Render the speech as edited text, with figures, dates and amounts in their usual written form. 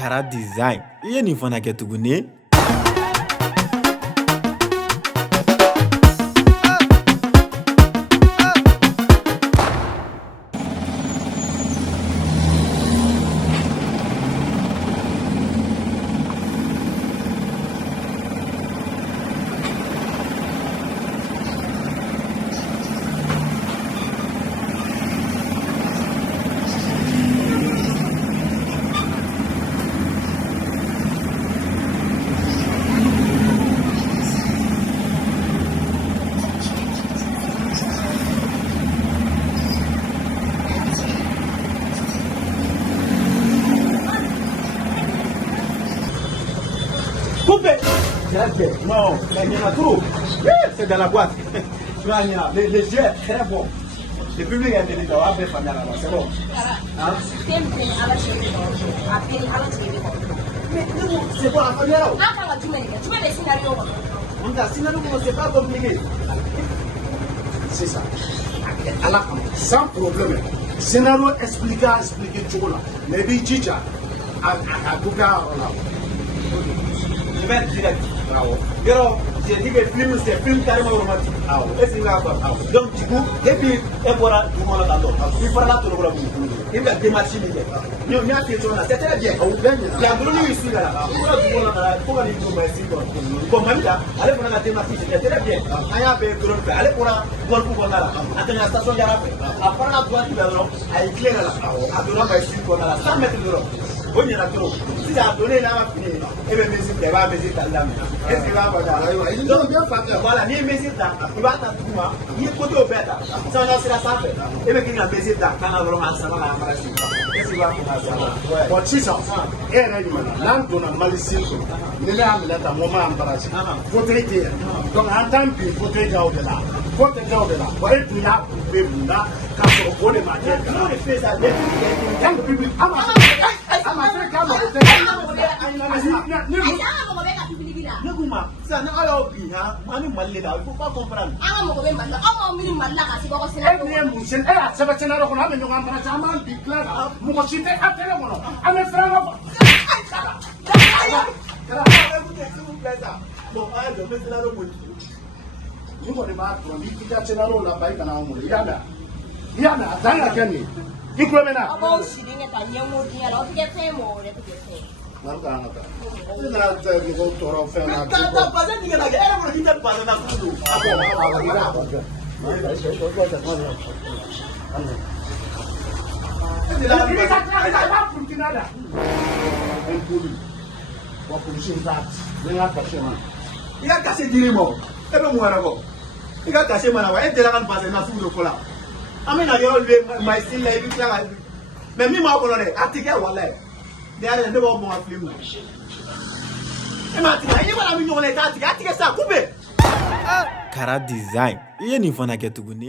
Kara design. I ye nin fana kɛ tuguni. Non, il y en a trop. C'est dans la boîte. Les jeux est très bon. Le public est délicat. On va faire famille là-bas. C'est bon. Mais c'est quoi la famille là? C'est pas compliqué. C'est ça. Alors, sans problème. Scénario expliqué tout là. Mais bien, chicha. À tout cas, je vais direct. J'ai dit que le film, c'est un film carrément romantique. Donc, du coup, depuis voilà, tout le monde il faut là tout le monde. Il va démarcher. Il y a une question là, c'est très bien. Il y a un gros ici là. Pour aller comme même là, allez pour la démarche, c'est très bien. Il y a un peu allez pour la bonne pour là. Attends, la station d'Arabie. Après la droite, à éclairer là. À droite, à ici, on a la 100 mètres de l'eau. On y a trop. Si ça a donné là, et bien, il va baisser ta lame. Est-ce que là, voilà, ni baisser ta, il va t'attendre, il est côté au bête. Ça va, c'est la santé. Et bien, il a baissé ta, quand on va vraiment à la marche. Est-ce qu'il va commencer? Bon, si ça, et là, on a malicieux. Il est à un moment embarrassé. Faut traiter. Donc, en tant que faut traiter au-delà. Faut traiter au-delà. Et puis là, vous pouvez vous là, quand on voit les matières. Comment on fait ça? Quand le public. Ça n'a pas oublié, on est mal là, il faut pas comprendre. Il a cassé du mot. Et bien, moi, il a cassé ma voix. Et de la grande base, il a foutu le collant. Amen, il a enlevé ma style, il a vu. Mais mi ma colonne, article, voilà. Derrière, ne va pas film. Et maintenant, il va la mignon, les articles, ça, coupé. Kara design. I ye nin fana kɛ tuguni.